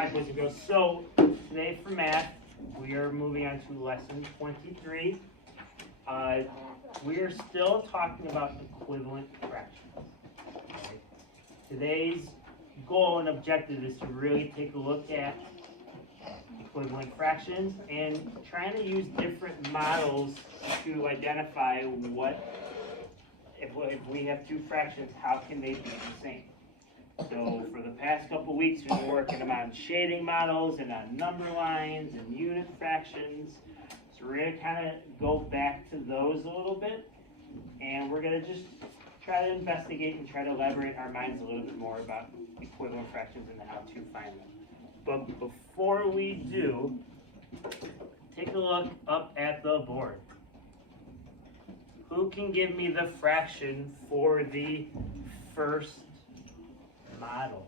Hi, boys and girls. So today for math, we are moving on to lesson 23. We are still talking about equivalent fractions. Okay. Today's goal and objective is to really take a look at equivalent fractions and trying to use different models to identify what, if we have two fractions, how can they be the same? So for the past couple weeks, we've been working on shading models and on number lines and unit fractions. So we're going to kind of go back to those a little bit, and we're going to just try to investigate and try to elaborate our minds a little bit more about equivalent fractions and how to find them. But before we do, take a look up at the board. Who can give me the fraction for the first model?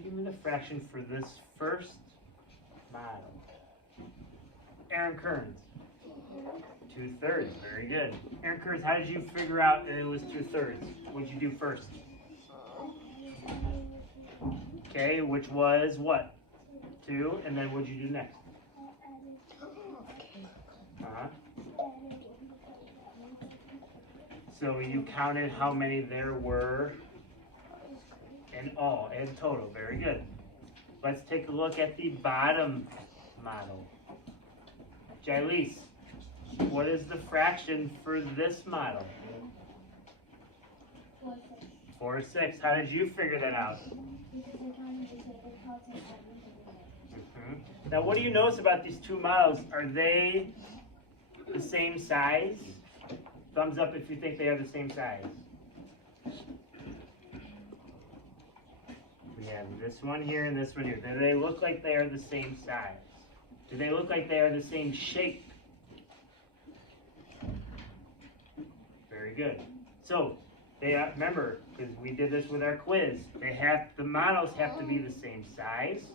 Give me the fraction for this first model. Aaron Kearns. 2/3. Very good. Aaron Kearns, how did you figure out that it was 2/3? What did you do first? Okay, which was what? 2, and then what did you do next? So you counted how many there were in all, in total. Very good. Let's take a look at the bottom model. Jailise, what is the fraction for this model? 4/6. How did you figure that out? Now, what do you notice about these two models? Are they the same size? Thumbs up if you think they are the same size. We have this one here and this one here. Do they look like they are the same size? Do they look like they are the same shape? Very good. So, they are, remember, because we did this with our quiz, the models have to be the same size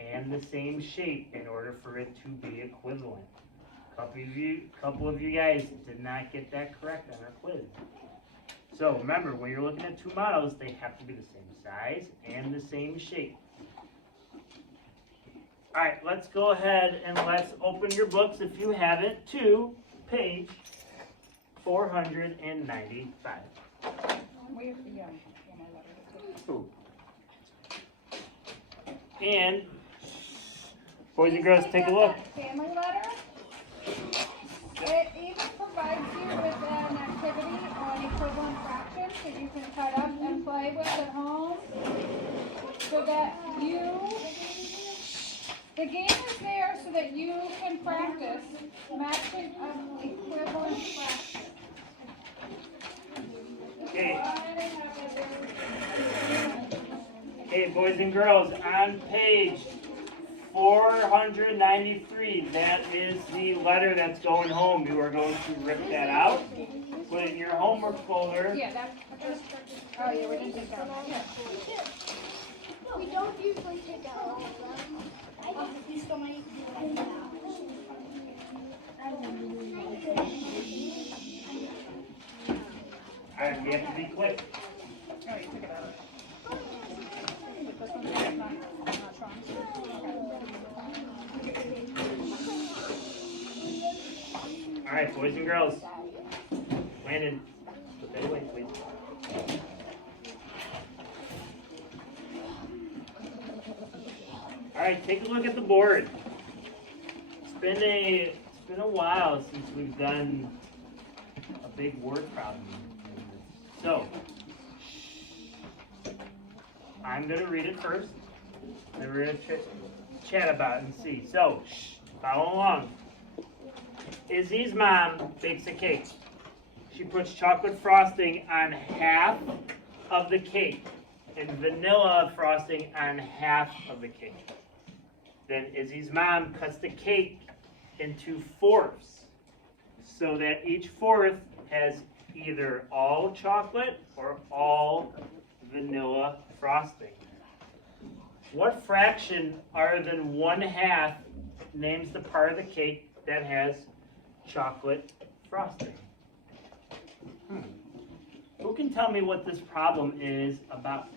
and the same shape in order for it to be equivalent. Couple of you guys did not get that correct on our quiz. So remember, when you're looking at two models, they have to be the same size and the same shape. All right, let's go ahead and let's open your books, if you haven't, to page 495. And boys and girls, take a look. Family letter. It even provides you with an activity on equivalent fractions that you can cut up and play with at home, so that the game is there so that you can practice matching of equivalent fractions. Okay, boys and girls, on page 493, that is the letter that's going home. You are going to rip that out, put it in your homework folder. Yeah, that's oh yeah, we didn't take that one. Yeah. We don't usually take out all of them. You still might do it like that. Alright, we have to be quick. Oh, you took it out. This one's not strong. Alright, boys and girls. Landon, put that away, please. Alright, take a look at the board. It's been a while since we've done a big word problem. So, I'm going to read it first, then we're going to chat about it and see. So, follow along. Izzy's mom bakes a cake. She puts chocolate frosting on half of the cake and vanilla frosting on half of the cake. Then Izzy's mom cuts the cake into fourths so that each fourth has either all chocolate or all vanilla frosting. What fraction other than 1/2 names the part of the cake that has chocolate frosting? Who can tell me what this problem is about?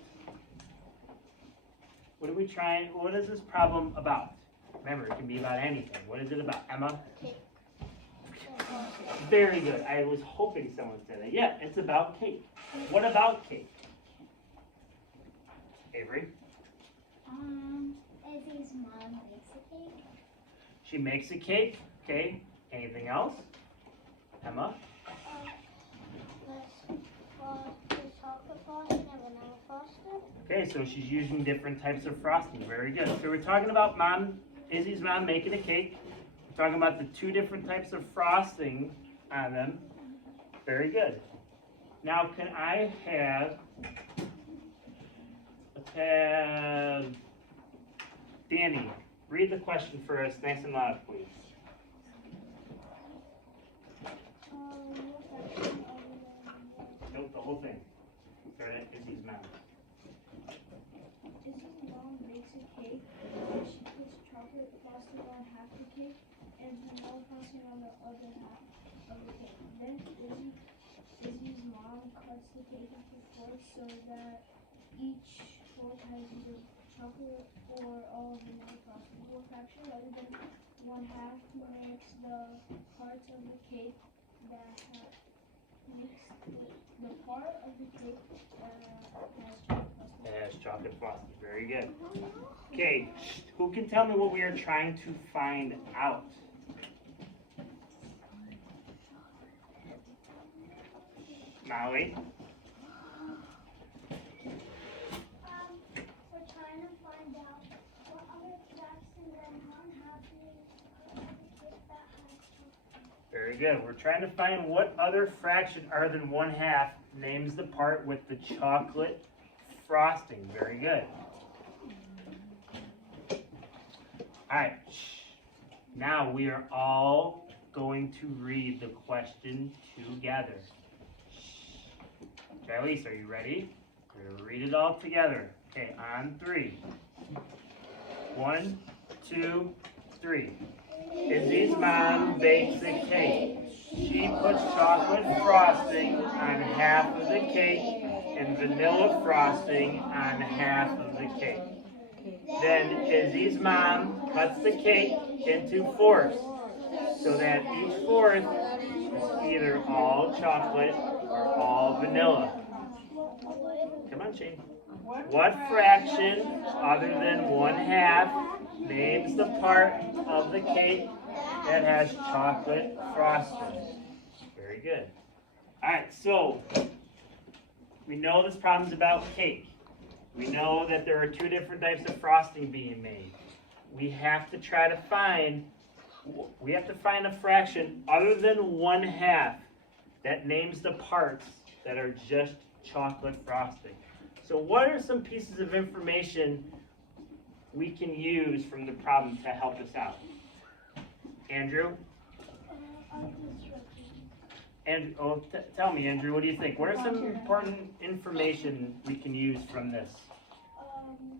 what is this problem about? Remember, it can be about anything. What is it about, Emma? Cake. Very good. I was hoping someone said that. Yeah, it's about cake. What about cake? Avery? Izzy's mom makes a cake. She makes a cake. Okay. Anything else? Emma? There's chocolate frosting and vanilla frosting. Okay, so she's using different types of frosting. Very good. So we're talking about Izzy's mom making a cake. We're talking about the two different types of frosting on them. Very good. Now, can I have, let's have Danny read the question for us nice and loud, please. Nope, the whole thing. Start at Izzy's mom. Izzy's mom makes a cake. She puts chocolate frosting on half the cake and vanilla frosting on the other half of the cake. Then Izzy's mom cuts the cake into fours so that each four has either chocolate or all vanilla frosting. What fraction other than one half makes the parts of the cake that makes the part of the cake has chocolate frosting. It has chocolate frosting. Very good. Okay, who can tell me what we are trying to find out? Molly? We're trying to find out what other frosting than one half is of the cake that has chocolate. Very good. We're trying to find what other fraction other than one half names the part with the chocolate frosting. Very good. Alright. Now we are all going to read the question together. Charlize, are you ready? We're going to read it all together. Okay, on 3. 1, 2, 3. Izzy's mom bakes a cake. She puts chocolate frosting on half of the cake and vanilla frosting on half of the cake. Then Izzy's mom cuts the cake into fourths so that each fourth is either all chocolate or all vanilla. Come on, Shane. What fraction other than one half names the part of the cake that has chocolate frosting? Very good. Alright, so we know this problem's about cake. We know that there are two different types of frosting being made. We have to try to find a fraction other than one half that names the parts that are just chocolate frosting. So what are some pieces of information we can use from the problem to help us out? Andrew? And tell me, Andrew, what do you think? What are some important information we can use from this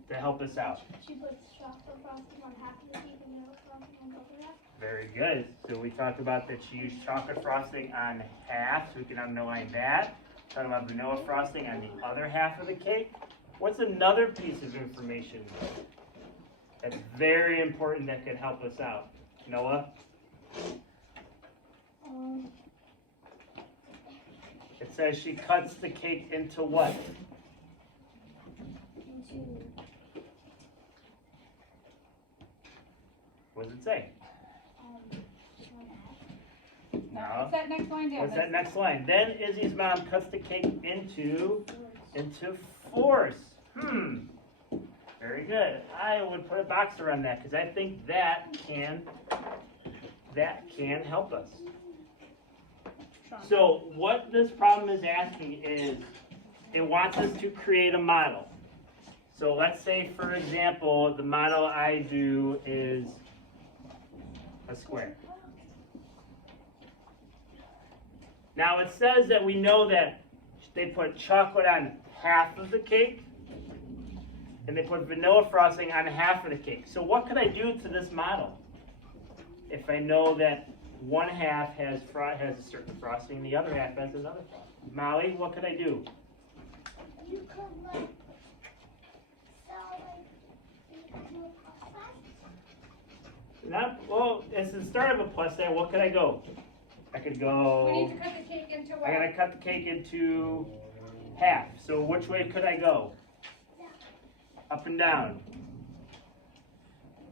to help us out? She puts chocolate frosting on half of the cake and vanilla frosting on the other half. Very good. So we talked about that she used chocolate frosting on half, so we can underline that. Talking about vanilla frosting on the other half of the cake. What's another piece of information that's very important that could help us out? Noah? It says she cuts the cake into what? What does it say? No, what's that next line down? What's that next line? Then Izzy's mom cuts the cake into fourths. Very good. I would put a box around that because I think that can help us. So what this problem is asking is, it wants us to create a model. So let's say, for example, the model I do is a square. Now it says that we know that they put chocolate on half of the cake and they put vanilla frosting on half of the cake. So what could I do to this model if I know that one half has a certain frosting and the other half has another frosting? Molly, what could I do? You could Not, well, it's the start of a plus sign. What could I go? I could We go. need to cut the cake into what? I gotta cut the cake into half. So which way could I go? Up and down.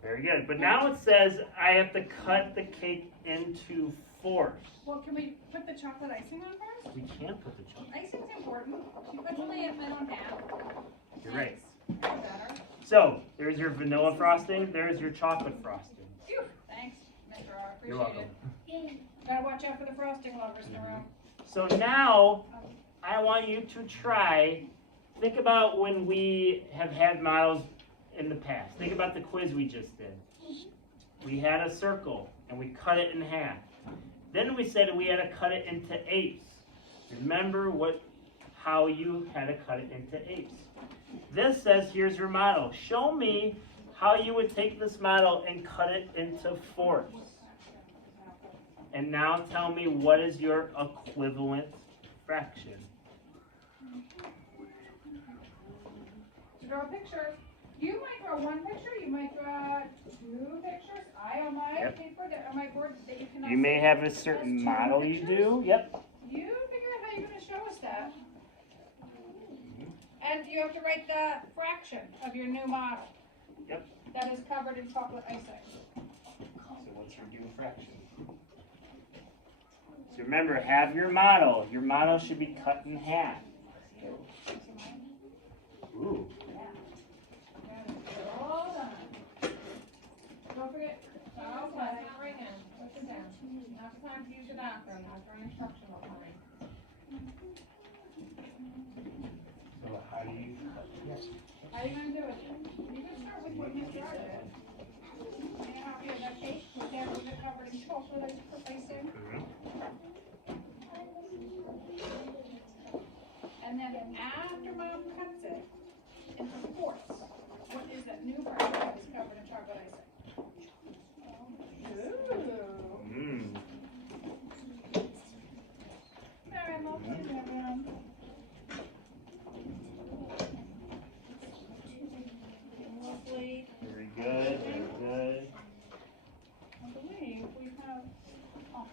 Very good. But now it says I have to cut the cake into fourths. Well, can we put the chocolate icing on first? We can't put the chocolate. Icing's important. She puts the lemon on half. You're right. Better. So there's your vanilla frosting. There's your chocolate frosting. Phew, thanks, Mr. R. You're Appreciate welcome. it. Gotta watch out for the frosting lovers in the room. So now I want you to try. Think about when we have had models in the past. Think about the quiz we just did. We had a circle and we cut it in half. Then we said we had to cut it into eighths. Remember how you had to cut it into eighths. This says here's your model. Show me how you would take this model and cut it into fourths. And now tell me what is your equivalent fraction. Draw a picture. You might draw one picture, you might draw two pictures. I on my paper, on my board that you cannot You may see. have a certain That's two model you pictures? do. Yep. You figure out how you're gonna show us that. And you have to write the fraction of your new model. Yep. That is covered in chocolate icing. So what's your new fraction? So remember, have your model. Your model should be cut in half. Ooh. All done. Don't forget. Oh, okay. Push it down. Not the time to use the bathroom, not for an instructional time. So how do you cut this? How are you gonna do it? You can start with what you started. And you have your cake, which was covered in chocolate icing. And then after mom cuts it into fourths, what is that new fraction that is covered in chocolate icing? Ooh. Mmm. Very lovely, everyone. Lovely. Very good. Very good. I believe we have. Oh,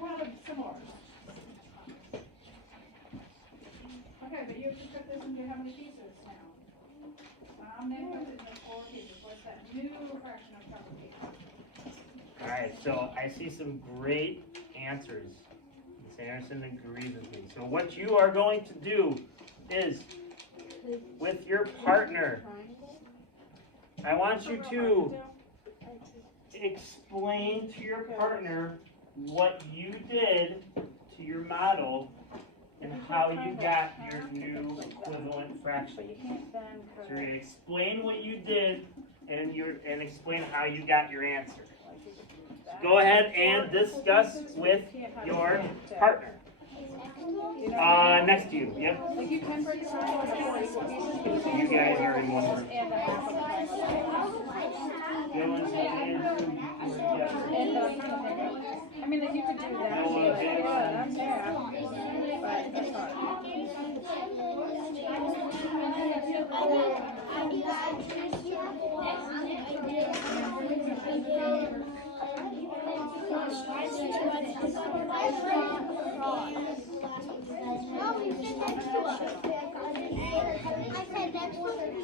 one of the similars. Okay, but you have to cut this into how many pieces now? Then put it into 4 pieces. What's that new fraction of chocolate cake? All right. So I see some great answers. Ms. Anderson agrees with me. So what you are going to do is, with your partner, I want you to explain to your partner what you did to your model and how you got your new equivalent fraction. So you're going to explain what you did and explain how you got your answer. Go ahead and discuss with your partner. Next to you. Yep. Like you can break it down into 4 pieces. You guys are in one room. And a half of I mean, if you could do that, you'd be like, yeah, that's half. But that's fine.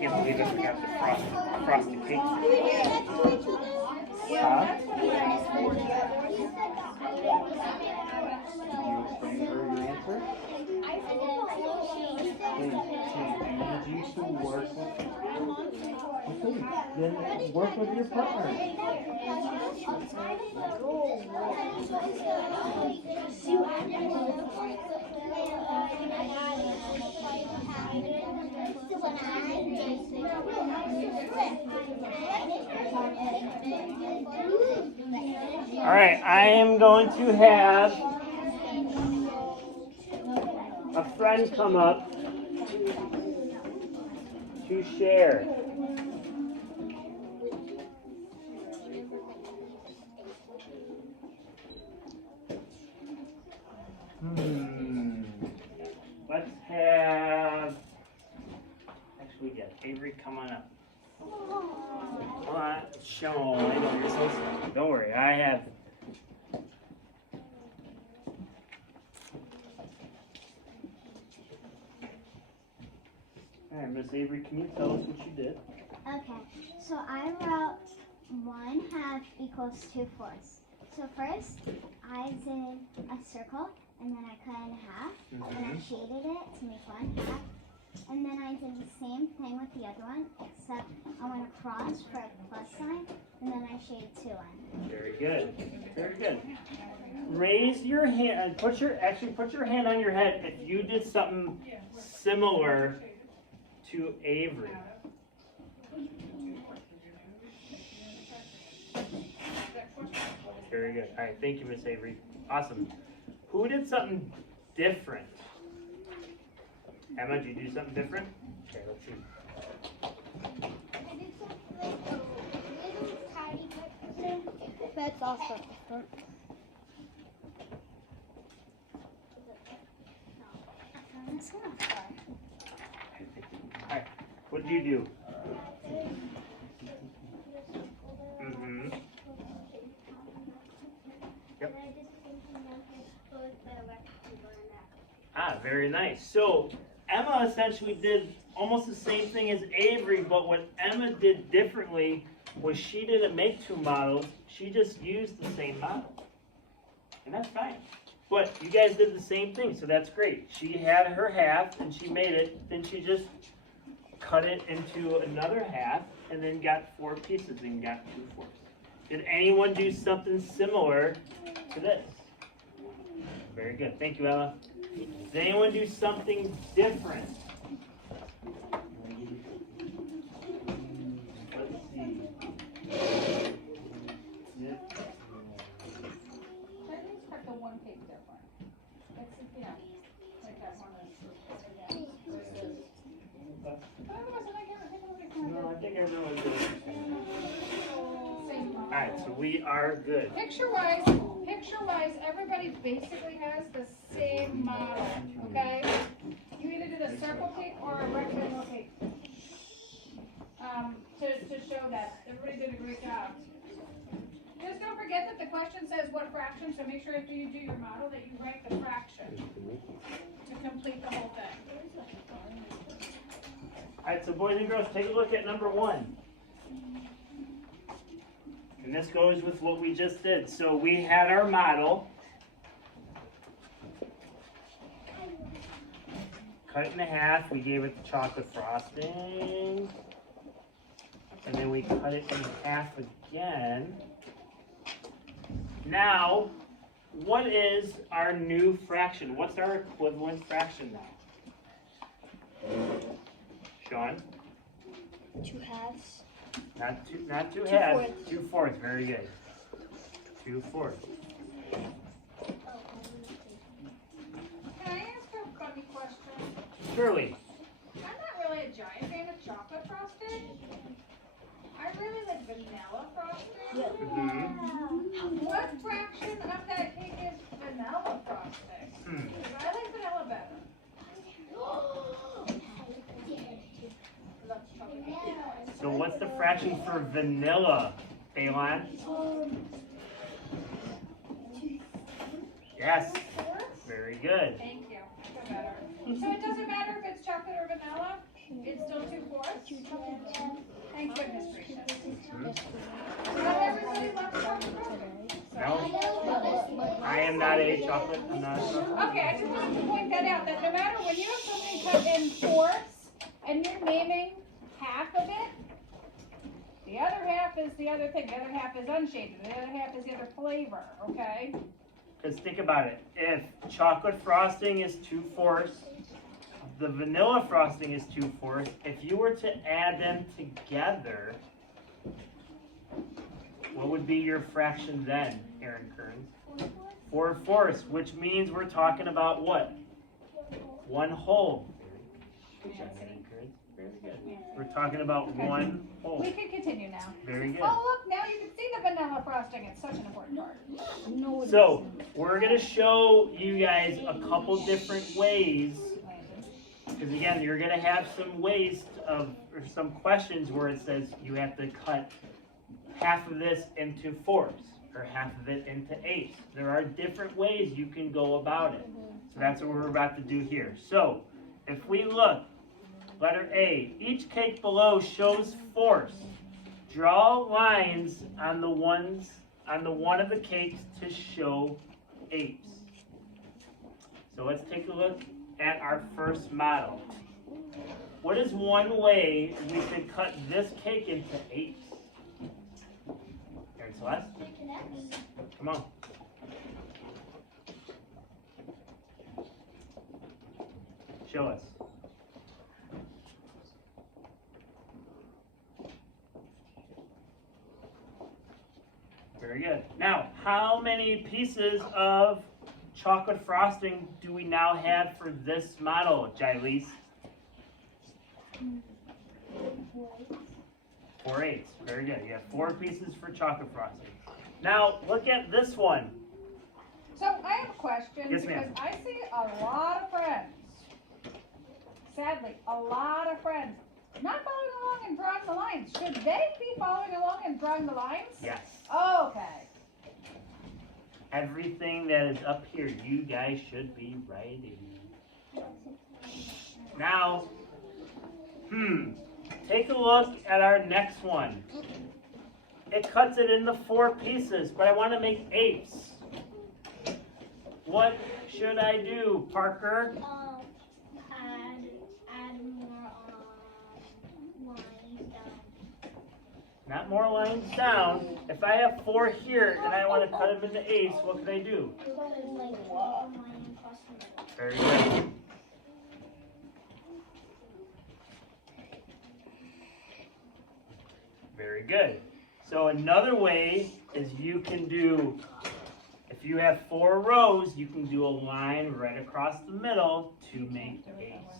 Can't believe I forgot the frosted cake. Huh? Did you explain her your answer? She needs you to work with. Okay, then work with your partner. All right, I am going to have a friend come up to share. Let's Avery, come on up. Sean, I know you're so sorry. Don't worry, I have. All right, Miss Avery, can you tell us what you did? Okay, so I wrote 1/2 equals 2/4. So first, I did a circle, and then I cut it in half, and I shaded it to make 1/2. And then I did the same thing with the other one, except I went across for a plus sign, and then I shaded 2 in. Very good. Very good. Raise your hand. Put your hand on your head if you did something similar to Avery. Very good. All right, thank you, Miss Avery. Awesome. Who did something different? Emma, did you do something different? Okay, let's see. I did something like a little tiny bit different. That's also different. All right, what did you do? Mm-hmm. Yep. Ah, very nice. So Emma essentially did almost the same thing as Avery, but what Emma did differently was she didn't make 2 models, she just used the same model. And that's fine. But you guys did the same thing, so that's great. She had her half and she made it, then she just cut it into another half and then got 4 pieces and got 2/4. Did anyone do something similar to this? Very good. Thank you, Ella. Did anyone do something different? Let's see. Yeah. I just cut the one page different. It's, you know, like that one is. But otherwise, No, I think everyone did. Same. Alright, so we are good. Picture-wise, everybody basically has the same model, okay? You either did a circle cake or a rectangle cake. To show that, everybody did a great job. Just don't forget that the question says what fraction, so make sure after you do your model that you write the fraction to complete the whole thing. Alright, so boys and girls, take a look at number 1. And this goes with what we just did. So we had our model. Cut it in half, we gave it the chocolate frosting. And then we cut it in half again. Now, what is our new fraction? What's our equivalent fraction now? Sean? 2 halves. Not two halves, 2/4, very good. 2/4. Can I ask a funny question? Surely. I'm not really a giant fan of chocolate frosting. I really like vanilla frosting. Mm-hmm. What fraction of that cake is vanilla frosting? I like vanilla better. So what's the fraction for vanilla, Phelan? Yes. Very good. Thank you. I feel better. So it doesn't matter if it's chocolate or vanilla? It's still 2/4? Thank goodness gracious. Not everybody loves chocolate frosting. No? I am not a chocolate. I'm not a chocolate. Okay, I just wanted to point that out, that no matter when you have something cut in 4ths and you're naming half of it, the other half is the other thing, the other half is unshaded, the other half is the other flavor, okay? Because think about it. If chocolate frosting is 2/4, the vanilla frosting is 2/4. If you were to add them together, what would be your fraction then, Aaron Kearns? 4/4, which means we're talking about what? 1 whole. Good job, Aaron Kearns. Very good. We're talking about Okay. 1 whole. We can continue now. Very good. Oh, look, now you can see the vanilla frosting, it's such an important part. So, we're going to show you guys a couple different ways. Because again, you're going to have some ways of some questions where it says you have to cut half of this into fours or half of it into eighths. There are different ways you can go about it. So that's what we're about to do here. So if we look, letter A, each cake below shows fourths. Draw lines on the one of the cakes to show eighths. So let's take a look at our first model. What is one way we could cut this cake into eighths? Aaron Celeste? Come on. Show us. Very good. Now, how many pieces of chocolate frosting do we now have for this model, Jilese? 4 eighths. Very good. You have 4 pieces for chocolate frosting. Now, look at this one. So I have a question, Yes, because ma'am. I see a lot of friends, sadly, a lot of friends, not following along and drawing the lines. Should they be following along and drawing the lines? Yes. Okay. Everything that is up here, you guys should be writing. Now, take a look at our next one. It cuts it into 4 pieces, but I want to make eighths. What should I do, Parker? Add more lines down. Not more lines down. If I have 4 here and I want to cut them into eighths, what can I do? Very good. Very good. So another way is you can do, if you have 4 rows, you can do a line right across the middle to make eighths.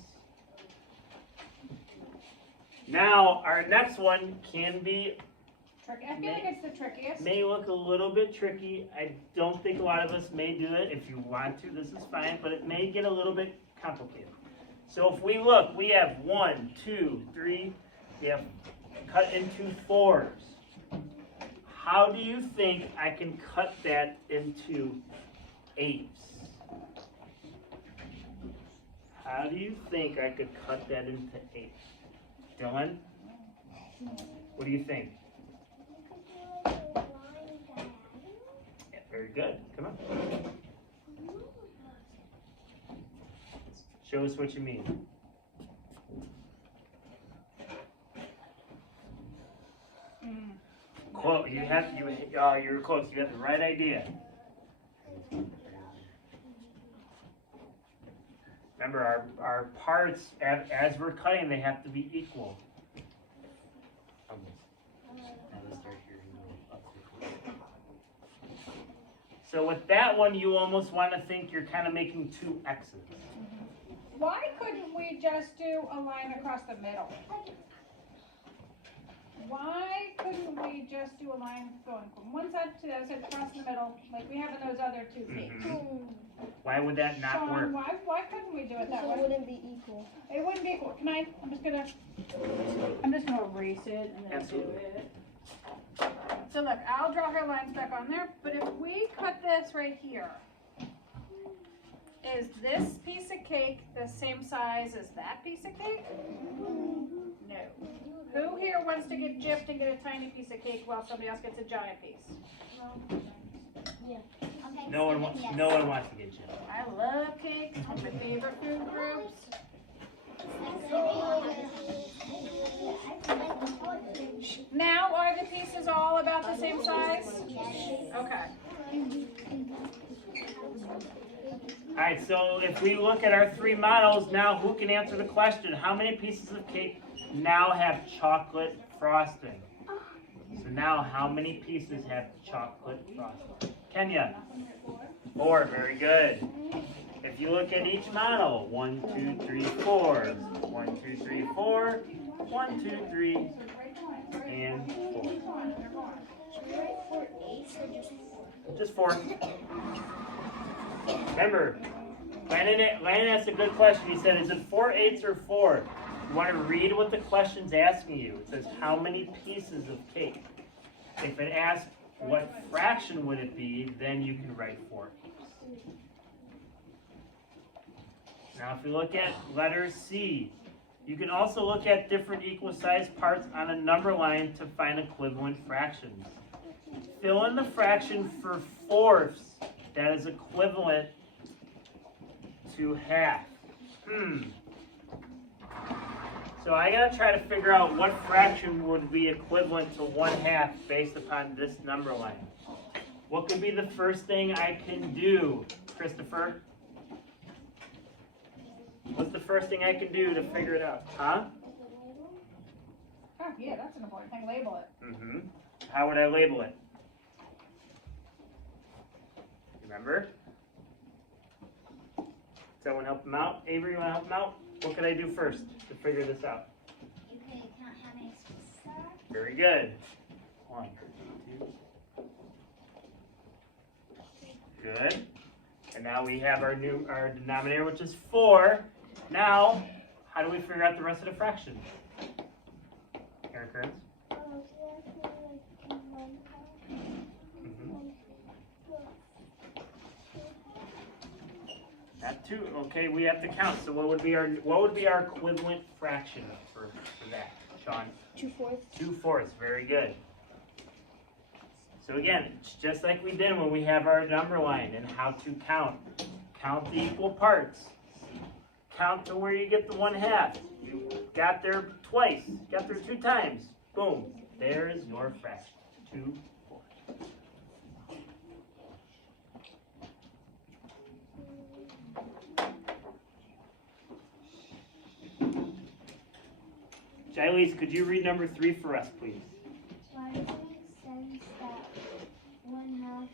Now, our next one can be, Tricky. I feel like it's the trickiest. may look a little bit tricky. I don't think a lot of us may do it. If you want to, this is fine, but it may get a little bit complicated. So if we look, we have 1, 2, 3, we have cut into 4s. How do you think I can cut that into eighths? How do you think I could cut that into eighths? Dylan? What do you think? Yeah, very good. Come on. Show us what you mean. Quote, you were close. You got the right idea. Remember, our parts, as we're cutting, they have to be equal. So with that one, you almost want to think you're kind of making 2 X's. Why couldn't we just do a line across the middle? Why couldn't we just do a line going from one side to the other side across the middle, like we have in those other 2 cakes? Why would that not Sean, work? why couldn't we do it that So way? it wouldn't be equal. It wouldn't be equal. I'm just gonna erase it and then Absolutely. do it. So look, I'll draw her lines back on there, but if we cut this right here, is this piece of cake the same size as that piece of cake? No. Who here wants to get gypped and get a tiny piece of cake while somebody else gets a giant piece? Okay, No one so wants. yes. No one wants to get you. I love cakes, one of my favorite food groups. Now, are the pieces all about the same size? Okay. Alright, so if we look at our 3 models, now who can answer the question? How many pieces of cake now have chocolate frosting? So now, how many pieces have chocolate frosting? Kenya? 4, very good. If you look at each model, 1, 2, 3, 4. 1, 2, 3, 4. 1, 2, 3, and 4. Just 4. Remember, Landon asked a good question. He said, is it 4 eighths or 4? You want to read what the question's asking you. It says, how many pieces of cake? If it asks, what fraction would it be, then you can write 4 heaps. Now, if you look at letter C, you can also look at different equal sized parts on a number line to find equivalent fractions. Fill in the fraction for fourths that is equivalent to half. So I gotta try to figure out what fraction would be equivalent to 1/2 based upon this number line. What could be the first thing I can do, Christopher? What's the first thing I can do to figure it out? Huh? Oh, yeah, that's an important thing. Label it. How would I label it? Remember? Someone help him out? Avery, you want to help him out? What could I do first to figure this out? You can count how many spaces there are. Very good. 1, 2. Good. And now we have our denominator, which is 4. Now, how do we figure out the rest of the fraction? Aaron Kearns? Not 2. Okay, we have to count. So what would be our equivalent fraction for that, Sean? 2/4. 2/4. Very good. So again, it's just like we did when we have our number line and how to count. Count the equal parts. Count to where you get the 1/2. You got there twice. Got there 2 times. Boom. There is your fraction. 2/4. Jilese, could you read number 3 for us, please? Why does it make sense that 1/2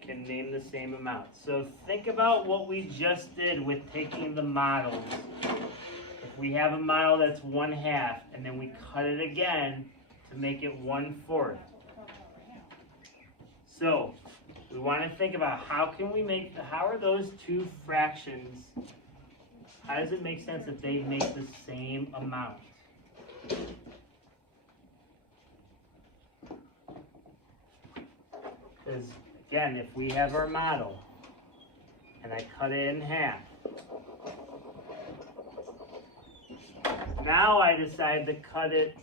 Can name the same amount. So think about what we just did with taking the models. If we have a model that's 1/2 and then we cut it again to make it 1/4. So we want to think about how are those 2 fractions, how does it make sense that they make the same amount? Because again, if we have our model and I cut it in half, now I decide to cut it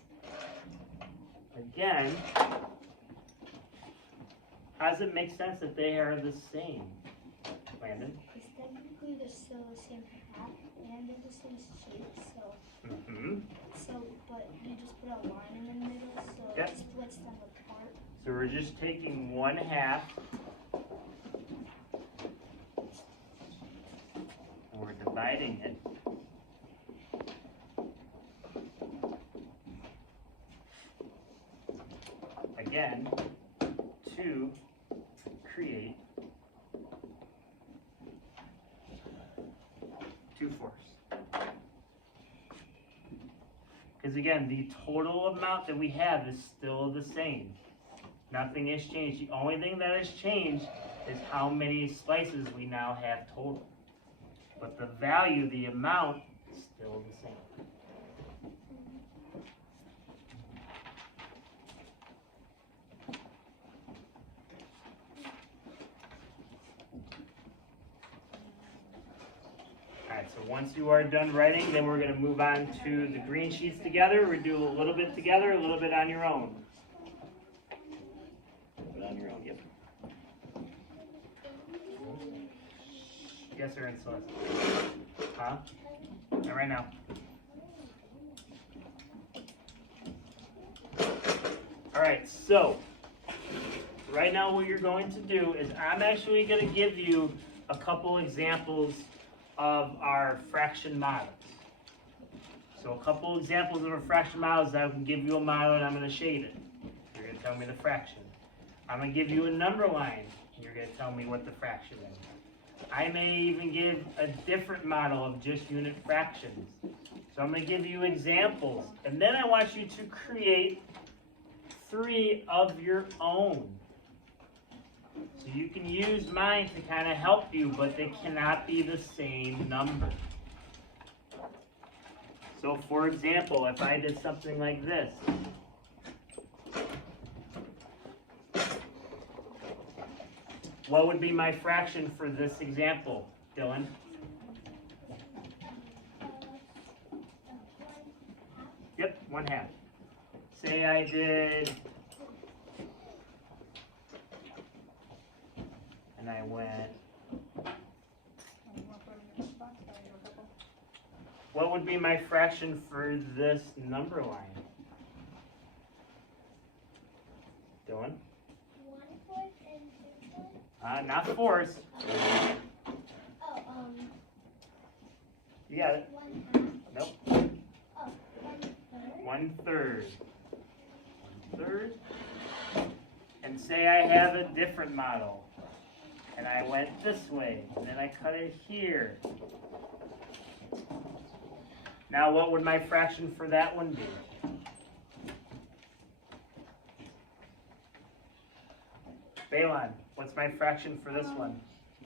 again, how does it make sense that they are the same? Landon? Because technically they're still the same half and they're the same shape, so but you just put a line in the middle, so Yep. it splits them apart. So we're just taking 1/2 and we're dividing it. Again, to create 2/4. Because again, the total amount that we have is still the same. Nothing has changed. The only thing that has changed is how many slices we now have total. But the value, the amount, is still the same. Alright, so once you are done writing, then we're going to move on to the green sheets together. We do a little bit together, a little bit on your own. On your own, yep. Yes, sir, and Celeste. Huh? Not right now. Alright, so right now what you're going to do is I'm actually going to give you a couple examples of our fraction models. So a couple examples of our fraction models that I can give you a model and I'm going to shade it. You're going to tell me the fraction. I'm going to give you a number line, and you're going to tell me what the fraction is. I may even give a different model of just unit fractions. So I'm going to give you examples, and then I want you to create 3 of your own. So you can use mine to kind of help you, but they cannot be the same number. So for example, if I did something like this, what would be my fraction for this example, Dylan? Yep, 1/2. Say I did, and I went, what would be my fraction for this number line? Dylan? 1/4 and 2/4. Not fourths. Oh, You got it. 1/2. Nope. Oh, 1/3. 1/3. 1/3. And say I have a different model. And I went this way. And then I cut it here. Now what would my fraction for that one be? Balon, what's my fraction for this one?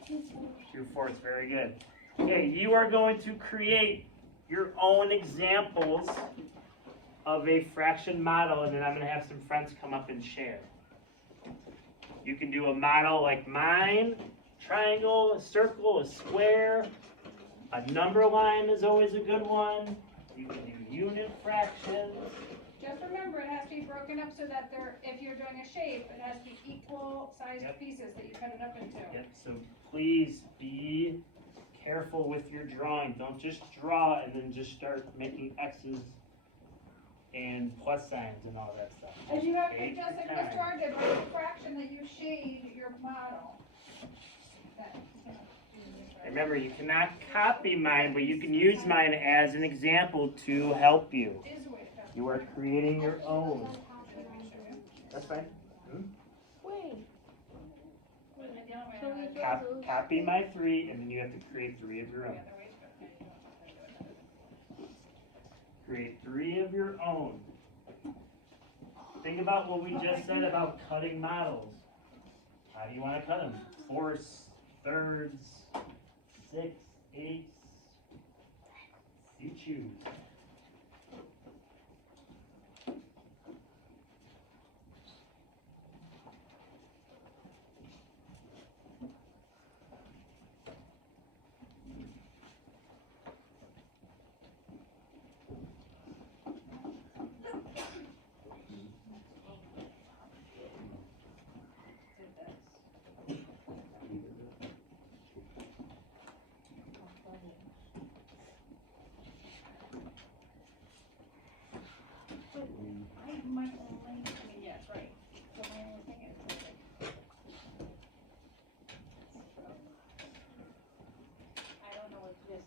2/4, very good. Okay, you are going to create your own examples of a fraction model, and then I'm going to have some friends come up and share. You can do a model like mine, triangle, a circle, a square. A number line is always a good one. You can do unit fractions. Just remember, it has to be broken up so that if you're doing a shape, it has to be equal sized Yep. pieces that you cut it up into. Yep, so please be careful with your drawing. Don't just draw and then just start making X's and plus signs and all that stuff. And you have to, Take just your like time. Mr. R did, by the fraction that you shade your model. That- Remember, you cannot copy mine, but you can use mine as an example to help you. Is a way to cut. You are creating your own. That's fine. Wait. And the other way to- Copy my 3, and then you have to create 3 of your own. Create 3 of your own. Think about what we just said about cutting models. How do you want to cut them? 4ths, 3rds, 6, 8. You choose. My only, yes, right. So my only thing is, I don't know if this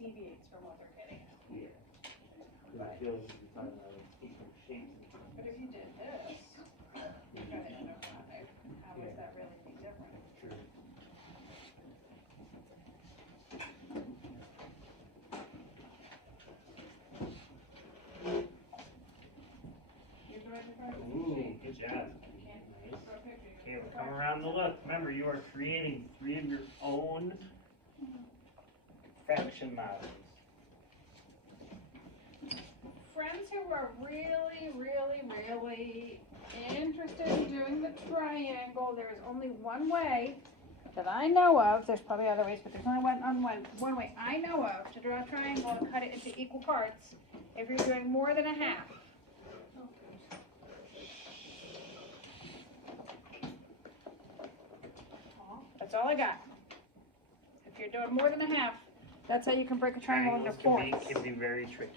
deviates from what they're getting at. I feel like you're talking about different shapes. But if you did this, you got it under 5, how would that really be different? True. You go ahead and try to Ooh, shape. good job. You can't Nice. draw a picture. Okay, we'll come around the look. Remember, you are creating 3 of your own fraction models. Friends who are really, really, really interested in doing the triangle, there is only one way that I know of, there's probably other ways, but there's only one way I know of to draw a triangle and cut it into equal parts if you're doing more than a half. That's all I got. If you're doing more than a half, that's how you can break a triangle into Triangles fourths. can be very tricky.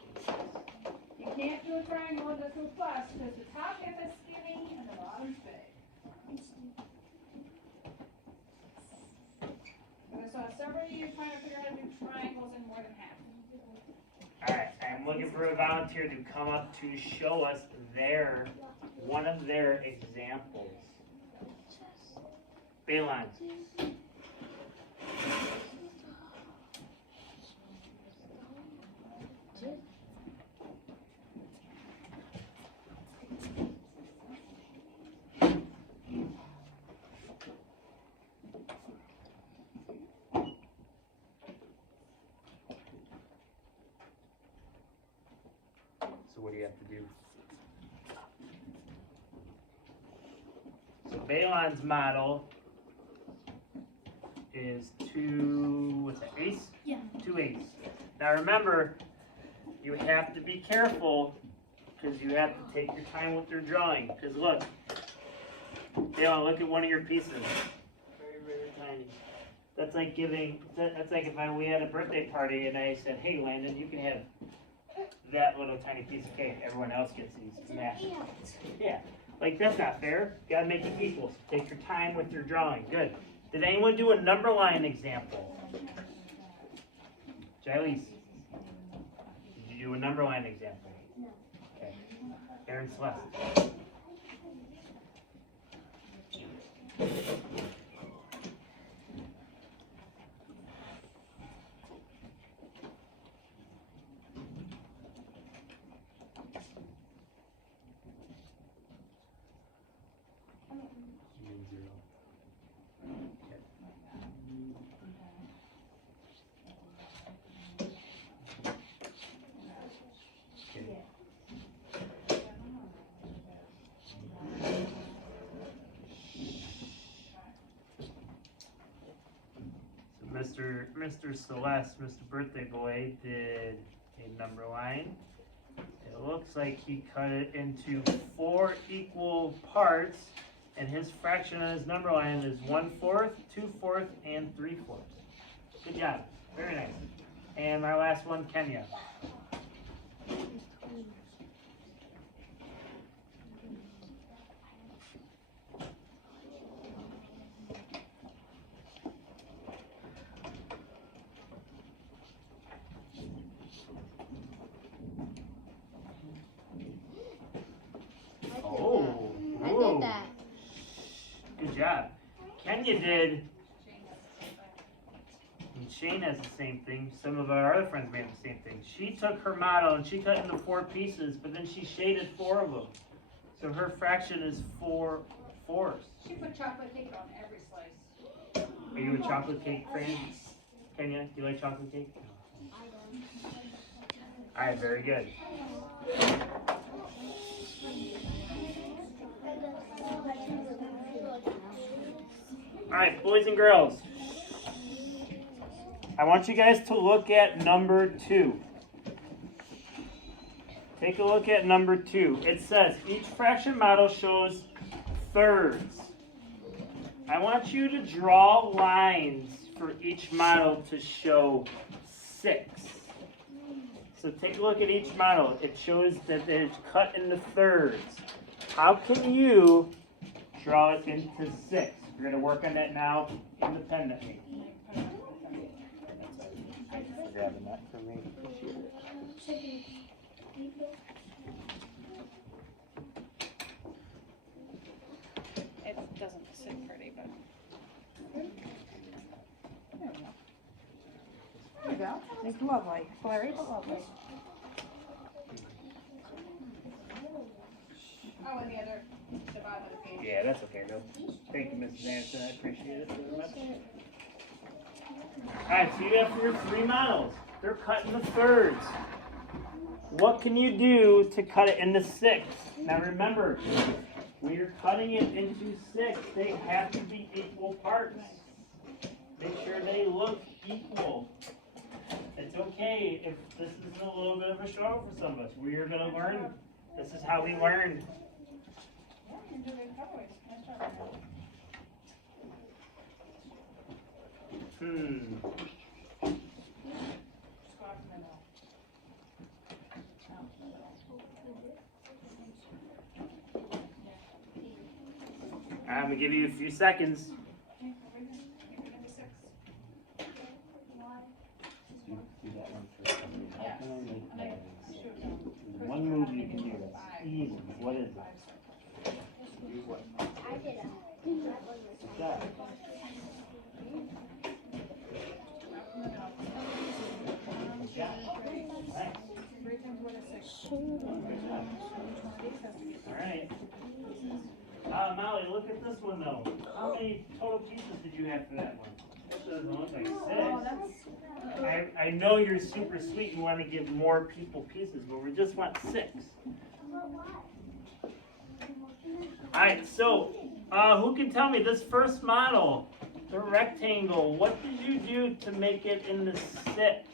You can't do a triangle into 2 plus because the top end is skinny and the bottom's big. And I saw several of you trying to figure out how to do triangles in more than half. Alright, I'm looking for a volunteer to come up to show us one of their examples. Balon. what do you have to do? So Balon's model is 2, what's that, eighths? Yeah. 2 eighths. Now remember, you have to be careful because you have to take your time with your drawing. Because look, Balon, look at one of your pieces. Very, very tiny. That's like that's like if we had a birthday party and I said, hey Landon, you can have that little tiny piece of cake. Everyone else gets these. Yeah. Like, that's not fair. You gotta make it equal. So take your time with your drawing. Good. Did anyone do a number line example? Jilese, did you do a number line example? No. Okay. Aaron Celeste. Mr. Celeste, Mr. Birthday Boy, did a number line. It looks like he cut it into 4 equal parts, and his fraction on his number line is 1/4, 2/4, and 3/4. Good job. Very nice. And my last one, Kenya. I did that. Good job. Kenya did. And Shane has the same thing. Some of our other friends may have the same thing. She took her model and she cut into 4 pieces, but then she shaded 4 of them. So her fraction is 4 fourths. She put chocolate cake on every slice. Are you a chocolate cake fan? Kenya, do you like chocolate cake? Alright, very good. Alright, boys and girls. I want you guys to look at number 2. Take a look at number 2. It says each fraction model shows thirds. I want you to draw lines for each model to show 6. So take a look at each model. It shows that it's cut into thirds. How can you draw it into 6? We're going to work on that now independently. Thank you for grabbing that for me. Appreciate it. It doesn't sit pretty, but. There we go. There you go. It's lovely. Blurry, but lovely. Oh, and the other, the bottom of the page. Yeah, that's okay though. Thank you, Mrs. Anderson. I appreciate it very much. Alright, so you have your 3 models. They're cut into thirds. What can you do to cut it into 6? Now remember, when you're cutting it into 6, they have to be equal parts. Make sure they look equal. It's okay if this is a little bit of a struggle for some of us. We are going to learn. This is how we learn. I'm going to give you a few seconds. One move you can do. That's easy. What is it? I did it. What's that? Alright. Molly, look at this one though. How many total pieces did you have for that one? doesn't look like Oh, six. that's, I know you're super sweet and want to give more people pieces, but we just want 6. Alright, so who can tell me this first model, the rectangle, what did you do to make it in the 6?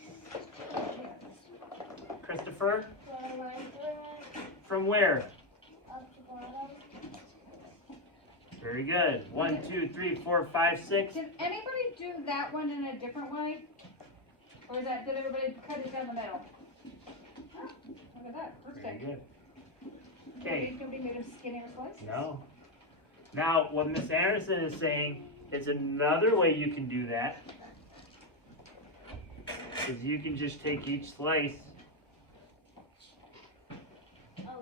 Christopher? From where? Very good. 1, 2, 3, 4, 5, 6. did anybody do that one in a different way? Or did everybody cut it down the middle? Huh, look at that, Very perfect. good. Okay. Nobody made them skinnier slices? No. Now, what Miss Anderson is saying is another way you can do that is you can just take each slice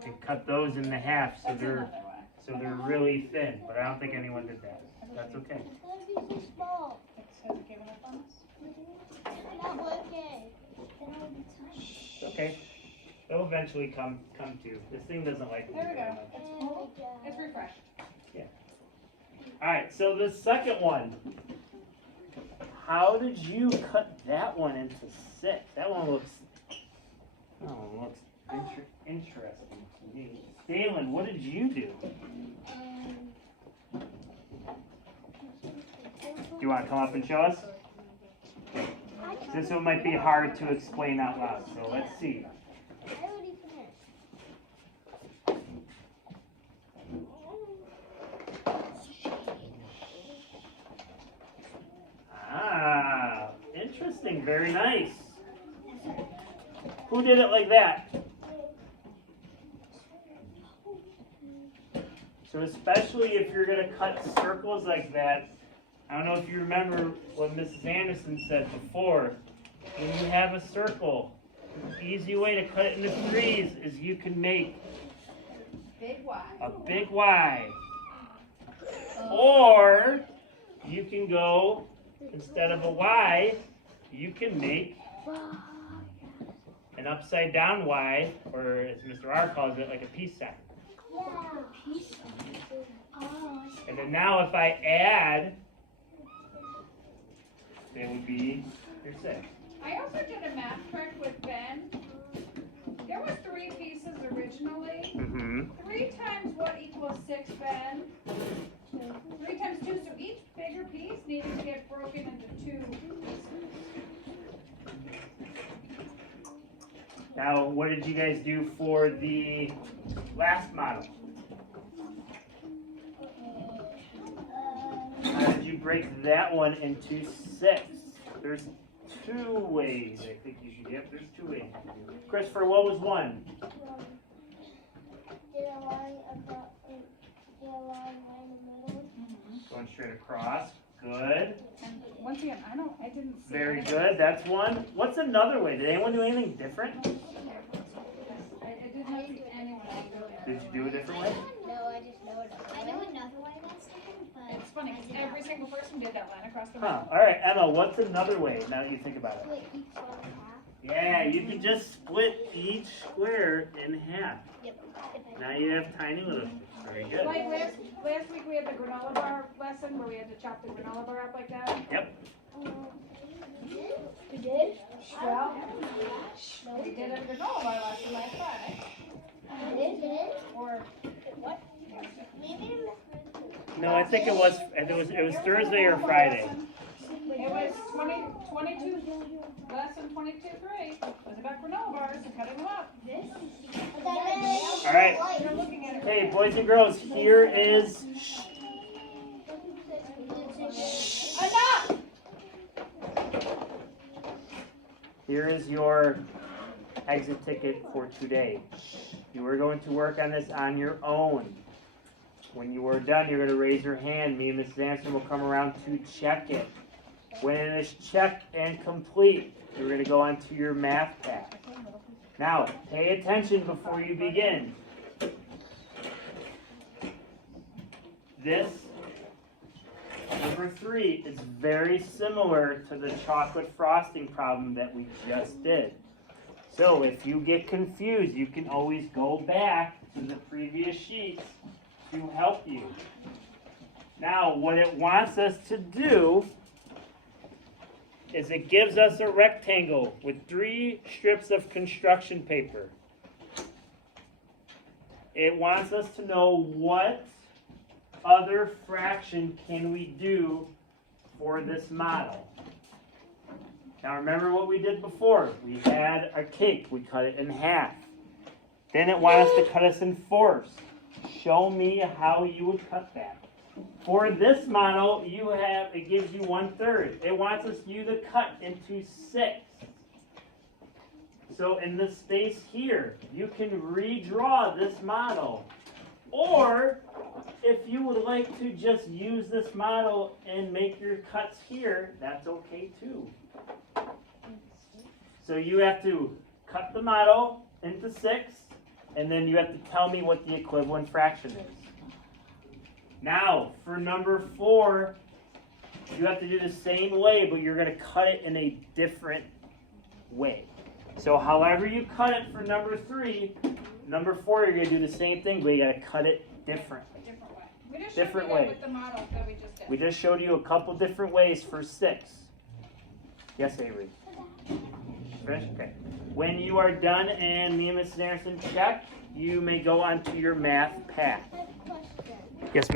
and cut those in the half so That's they're another way. really thin. But I don't think anyone did that. That's okay. It says giving up on us. It's okay. They'll eventually come to. This thing doesn't like me There we very go. much. It's cool. It's refreshed. Alright, so the second one. How did you cut that one into 6? That one looks interesting to me. Dalen, what did you do? Do you want to come up and show us? This one might be hard to explain out loud, so let's see. Ah, interesting, very nice. Who did it like that? So especially if you're going to cut circles like that, I don't know if you remember what Mrs. Anderson said before. When you have a circle, the easy way to cut it into 3s is you can make Big Y. a big Y. Or you can go, instead of a Y, you can make an upside down Y, or as Mr. R calls it, like a peace sign. And then now if I add, they would be your 6. I also did a math trick with Ben. There was 3 pieces originally. Mm-hmm. 3 times what equals 6, Ben? 3 times 2, so each bigger piece needed to get broken into 2 pieces. Now, what did you guys do for the last model? How did you break that one into 6? There's 2 ways I think you should. Yep, there's 2 ways. Christopher, what was 1? Going straight across. Good. And once again, I didn't see Very anything. good. That's 1. What's another way? Did anyone do anything different? I did not see anyone else do it. Did you do a different way? I know another way that's different, but It's funny, 'cause every single person did that line across the Huh. room. All right, Emma, what's another way now that you think about it? split each one in half. Yeah, you can just split each square in half. Yep. Now you have tiny little. Very good. Like last week we had the granola bar lesson where we had to chop the granola bar up like that. Yep. We did? Well, we did a granola bar lesson last Friday. Or what? No, I think it was Thursday or Friday. It was 22, lesson 22-3. It was about granola bars and cutting them up. All right. You're looking at it. Hey, boys and girls, here is. Enough! Here is your exit ticket for today. You are going to work on this on your own. When you are done, you're going to raise your hand. Me and Mrs. Anderson will come around to check it. When it is checked and complete, you're going to go on to your math path. Now, pay attention before you begin. This, number 3, is very similar to the chocolate frosting problem that we just did. So if you get confused, you can always go back to the previous sheets to help you. Now, what it wants us to do is it gives us a rectangle with 3 strips of construction paper. It wants us to know what other fraction can we do for this model. Now remember what we did before. We had a cake, we cut it in half. Then it wants us to cut us in fourths. Show me how you would cut that. For this model, it gives you 1/3. It wants you to cut into 6. So in this space here, you can redraw this model. Or if you would like to just use this model and make your cuts here, that's okay too. So you have to cut the model into 6, and then you have to tell me what the equivalent fraction is. Now, for number 4, you have to do the same way, but you're going to cut it in a different way. So however you cut it for number 3, number 4, you're going to do the same thing, but you got to cut it differently. Different way. We just Different showed you way. that with the models that we just did. We just showed you a couple different ways for 6. Yes, Avery? Finished? Okay. When you are done and me and Mrs. Anderson check, you may go on to your math path. I have a question. Yes, ma'am.